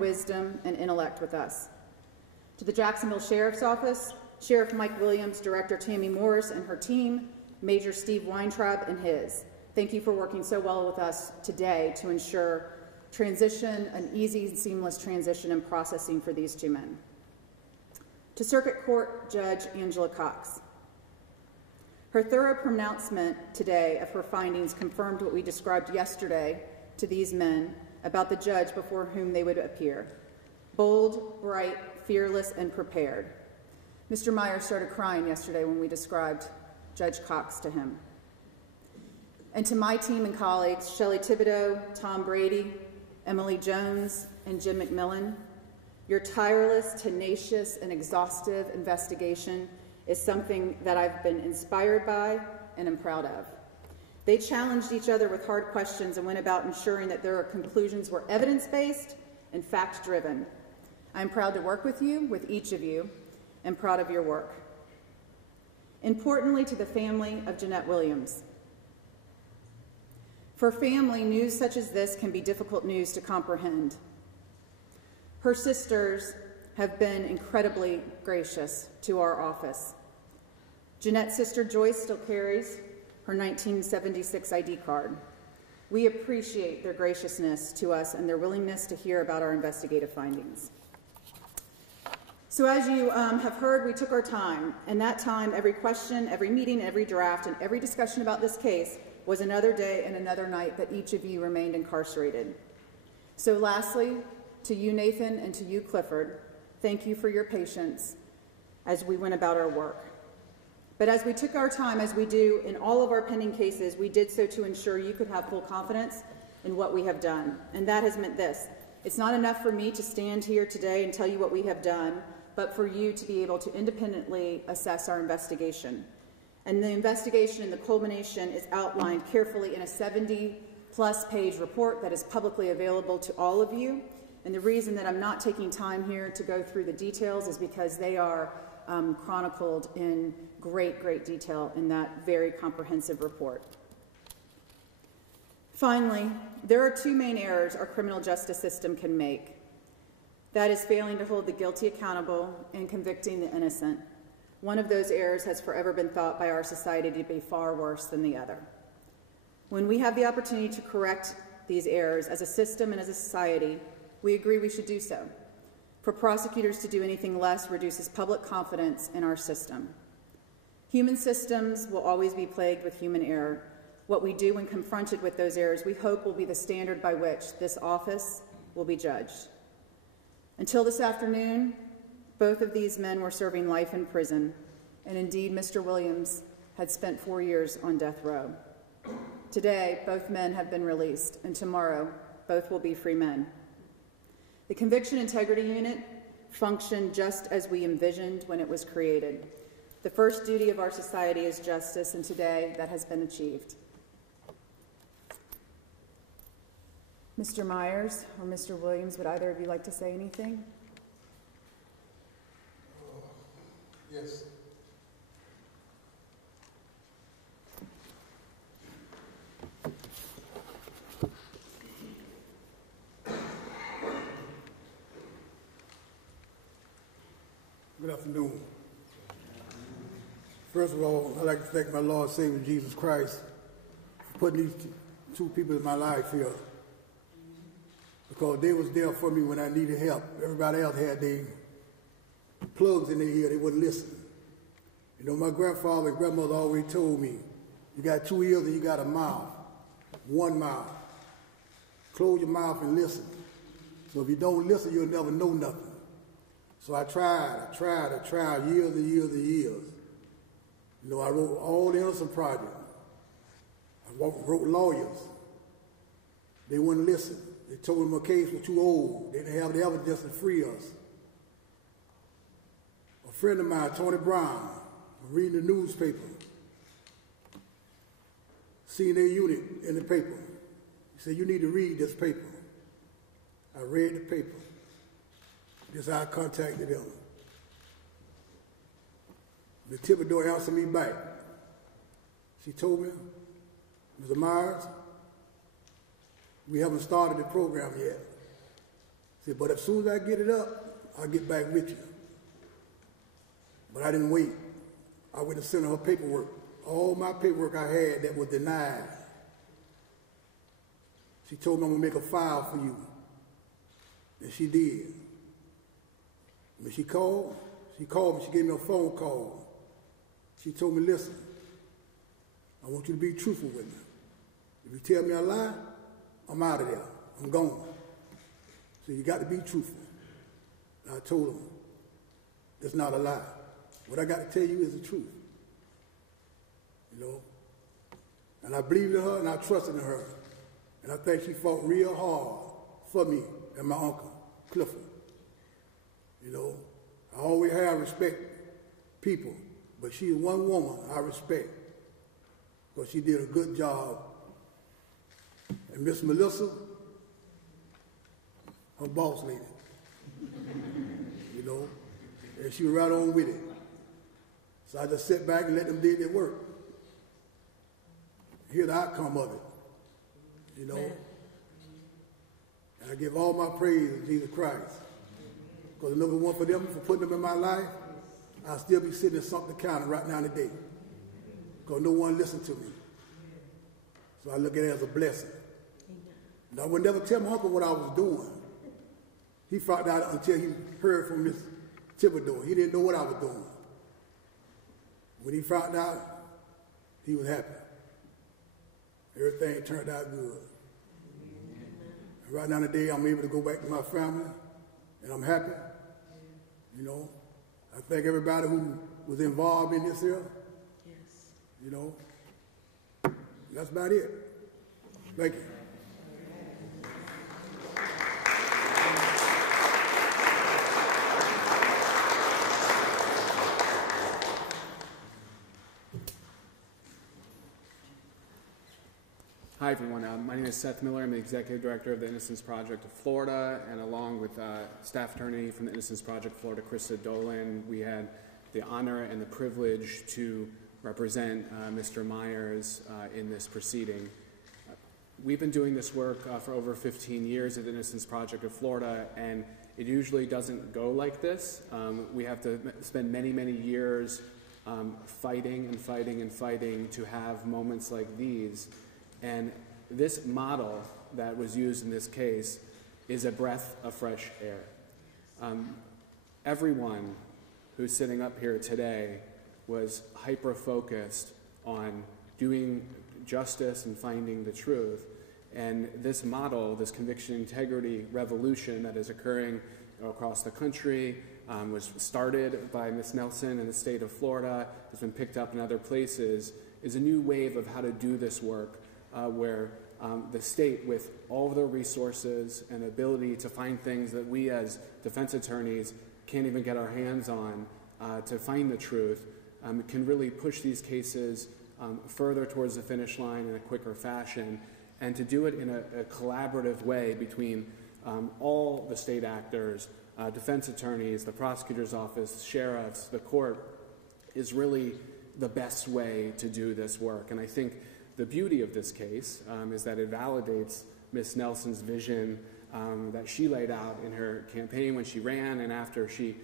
wisdom, and intellect with us. To the Jacksonville Sheriff's Office, Sheriff Mike Williams, Director Tammy Morris and her team, Major Steve Weintraub and his. Thank you for working so well with us today to ensure an easy and seamless transition and processing for these two men. To Circuit Court Judge Angela Cox. Her thorough pronouncement today of her findings confirmed what we described yesterday to these men about the judge before whom they would appear. Bold, bright, fearless, and prepared. Mr. Myers started crying yesterday when we described Judge Cox to him. And to my team and colleagues, Shelley Thibodeau, Tom Brady, Emily Jones, and Jim McMillan, your tireless, tenacious, and exhaustive investigation is something that I've been inspired by and am proud of. They challenged each other with hard questions and went about ensuring that their conclusions were evidence-based and fact-driven. I'm proud to work with you, with each of you, and proud of your work. Importantly, to the family of Jeanette Williams. For family, news such as this can be difficult news to comprehend. Her sisters have been incredibly gracious to our office. Jeanette's sister Joyce still carries her 1976 ID card. We appreciate their graciousness to us and their willingness to hear about our investigative findings. So as you have heard, we took our time, and that time, every question, every meeting, every draft, and every discussion about this case was another day and another night that each of you remained incarcerated. So lastly, to you, Nathan, and to you, Clifford, thank you for your patience as we went about our work. But as we took our time, as we do in all of our pending cases, we did so to ensure you could have full confidence in what we have done. And that has meant this. It's not enough for me to stand here today and tell you what we have done, but for you to be able to independently assess our investigation. And the investigation and the culmination is outlined carefully in a 70-plus page report that is publicly available to all of you. And the reason that I'm not taking time here to go through the details is because they are chronicled in great, great detail in that very comprehensive report. Finally, there are two main errors our criminal justice system can make. That is failing to hold the guilty accountable and convicting the innocent. One of those errors has forever been thought by our society to be far worse than the other. When we have the opportunity to correct these errors as a system and as a society, we agree we should do so. For prosecutors to do anything less reduces public confidence in our system. Human systems will always be plagued with human error. What we do when confronted with those errors, we hope will be the standard by which this office will be judged. Until this afternoon, both of these men were serving life in prison, and indeed Mr. Williams had spent 4 years on death row. Today, both men have been released, and tomorrow, both will be free men. The Conviction Integrity Unit functioned just as we envisioned when it was created. The first duty of our society is justice, and today that has been achieved. Mr. Myers or Mr. Williams, would either of you like to say anything? Yes. Good afternoon. First of all, I'd like to thank my Lord and Savior Jesus Christ for putting these two people in my life here, because they was there for me when I needed help. Everybody else had their plugs in their ear, they wouldn't listen. You know, my grandfather and grandmother always told me, you got 2 ears and you got a mouth, 1 mouth. Close your mouth and listen. So if you don't listen, you'll never know nothing. So I tried, years and years and years. You know, I wrote all the innocent projects. I wrote lawyers. They wouldn't listen. They told me my case was too old. They didn't have the evidence to free us. A friend of mine, Tony Brown, was reading the newspaper, seeing their unit in the paper. He said, you need to read this paper. I read the paper. This is how I contacted them. The Thibodeau answered me back. She told me, Mr. Myers, we haven't started the program yet. Said, but as soon as I get it up, I'll get back with you. But I didn't wait. I went and sent her paperwork. All my paperwork I had that was denied. She told me I'm going to make a file for you. And she did. When she called me, she gave me a phone call. She told me, listen, I want you to be truthful with me. If you tell me a lie, I'm out of there. I'm gone. So you got to be truthful. And I told her, it's not a lie. What I got to tell you is the truth. You know? And I believed in her and I trusted in her. And I think she fought real hard for me and my uncle, Clifford. You know, I always have respect people, but she's one woman I respect because she did a good job. And Miss Melissa, her boss lady, you know, and she was right on with it. So I just sit back and let them do their work. Hear the outcome of it, you know. And I give all my praise to Jesus Christ. Because if it wasn't for them, for putting them in my life, I'd still be sitting in Sumpter County right now today. Because no one listened to me. So I look at it as a blessing. And I would never tell my uncle what I was doing. He found out until he heard from Miss Thibodeau. He didn't know what I was doing. When he found out, he was happy. Everything turned out good. And right now today, I'm able to go back to my family, and I'm happy. You know, I thank everybody who was involved in this here. Yes. You know, that's about it. Thank you. Hi, everyone. My name is Seth Miller. I'm the Executive Director of the Innocence Project of Florida, and along with Staff Attorney from the Innocence Project Florida, Krista Dolan, we had the honor and the privilege to represent Mr. Myers in this proceeding. We've been doing this work for over 15 years at the Innocence Project of Florida, and it usually doesn't go like this. We have to spend many, many years fighting and fighting and fighting to have moments like these. And this model that was used in this case is a breath of fresh air. Everyone who's sitting up here today was hyper-focused on doing justice and finding the truth. And this model, this conviction integrity revolution that is occurring across the country, was started by Ms. Nelson in the state of Florida, has been picked up in other places, is a new wave of how to do this work. Where the state, with all of their resources and ability to find things that we as defense attorneys can't even get our hands on to find the truth, can really push these cases further towards the finish line in a quicker fashion, and to do it in a collaborative way between all the state actors, defense attorneys, the prosecutor's office, sheriffs, the court, is really the best way to do this work. And I think the beauty of this case is that it validates Ms. Nelson's vision that she laid out in her campaign when she ran and after she